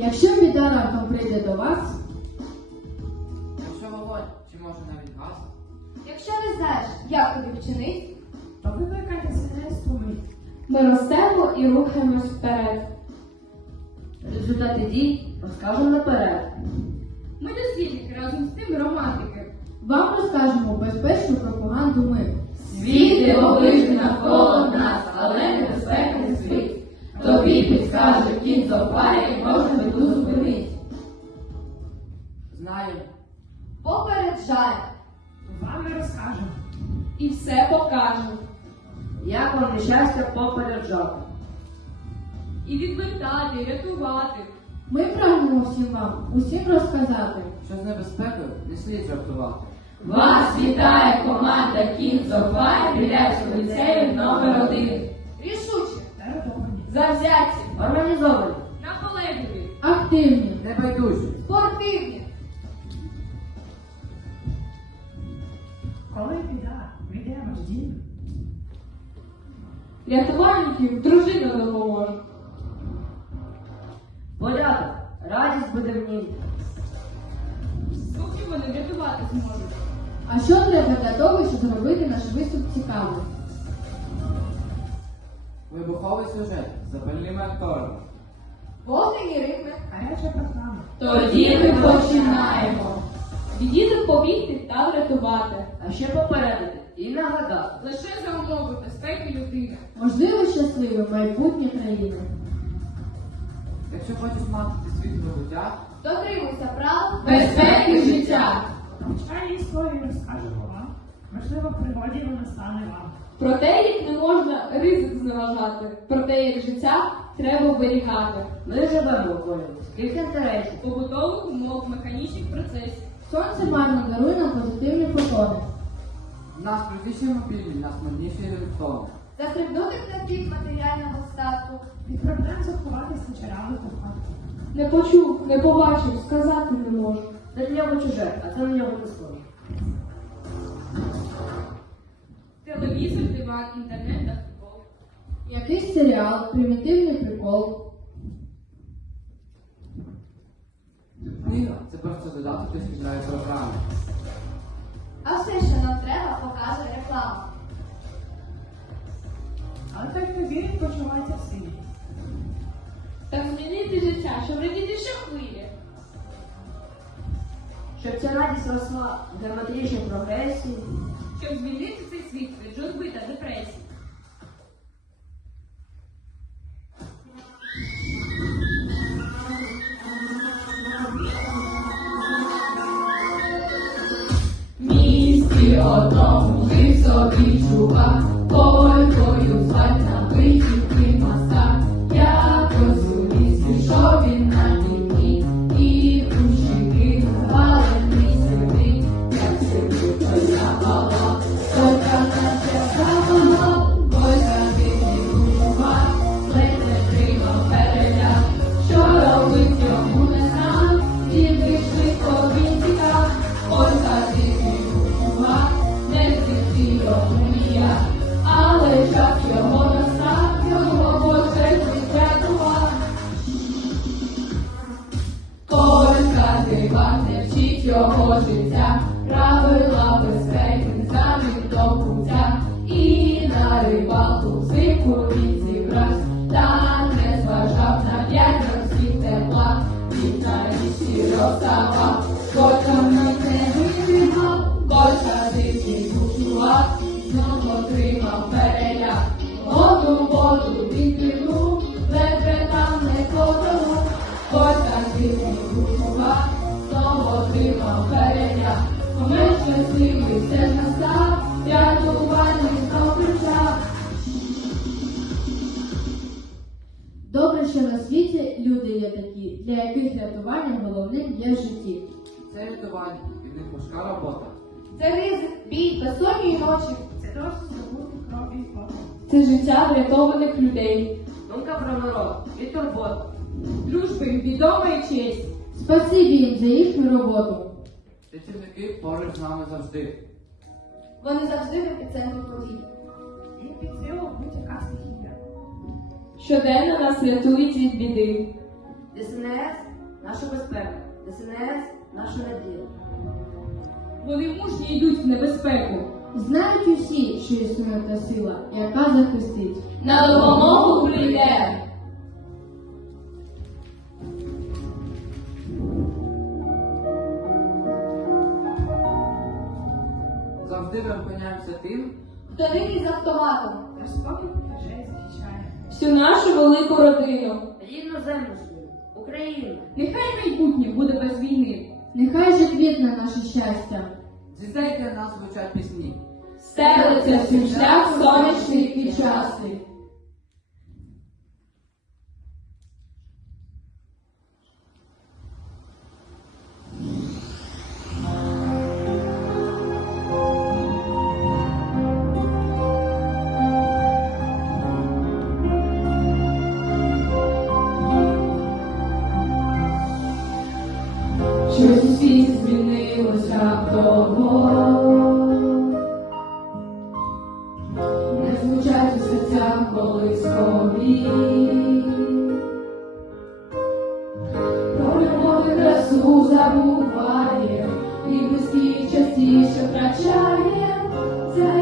Якщо біда раптом прийде до вас, Якщо вогонь, чи може навіть газ, Якщо не знаєш, як тобі вчинити, то викликайте сестру мить. ми ростемо і рухаємось вперед. Результати дій розкажемо наперед. ми дослідники разом з тим романтики. Вам розкажемо безпечну Нещастя попереджати? І відвертати, і рятувати. Ми прагнемо всім вам усім розказати. що з небезпекою не слід жартувати. Вас вітає команда Кінь зоопарі Біляцького ліцею номер 1 Рішучі, завзяті, Організовані. наполегливі, Активні. Небайдужі, спортивні. Рятувальників дружина не допоможе. Порядок, радість буде в ній. Поки вони врятувати зможуть. А що треба для того, щоб зробити наш виступ цікавим? вибуховий сюжет запальними акторами. Вогнені ритми, гаряча програма. Тоді ми починаємо. Відійти побігти та врятувати. А ще попередити і нагадати. лише за умови безпеки людини. Можливо, щасливе майбутнє країни. Якщо хочеш мати світле життя, Дотримуйся прав, Безпеки життя. Навчальні історії розкажемо вам. Можливо, пригоді вона стане вам. Проте їх не можна ризик зневажати. Проте як життя треба оберігати. Ми живемо в колі людських інтересів. побутових умов, механічних процесів. Сонце марно дарує нам позитивні фотони. Нас критичні мобільні, нас модніші рингтони. Застрибнути на пік матеріального статку. Від проблем заховатись та чарами кохати. Не почув, не побачив, сказати не можу. Для нього чуже, а це на нього не схоже. Телевізор, диван, інтернет та футбол. Якийсь серіал, примітивний прикол. Книга це просто додаток до програми. Щоб радіти щохвилі. Щоб ця радість росла в геометричній прогресії. Щоб звільнити цей світ від журби воду ледве там не знову отримав щасливий все настав, знов. Добре, що на світі люди є такі, для яких рятування головним є в житті. Це рятувальники, від них важка робота. Це ризик, бій, безсонні ночі. Це і життя врятованих людей. Думка про народ і турбота. Дружби, відома і честь. Спасибі їм за їхню роботу. Працівники поруч з нами завжди. Вони завжди в епіцентрі подій. Їм під силу будь-яка стихія. Щоденно нас рятують від біди. ДСНС наша безпека, ДСНС наша надія. Вони мужні йдуть в небезпеку. Знають усі, що існує та сила, яка захистить. На допомогу прийде. Завжди ми опиняємося тим, Хто нині з автоматом? Розпокій покаже захищає. Всю нашу велику родину. Рідну землю свою, Україну. Нехай майбутнє буде без війни. Нехай же квітне наше щастя. Зі для нас звучать пісні. Стелиться всім шлях сонячний і часний.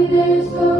Ця ідея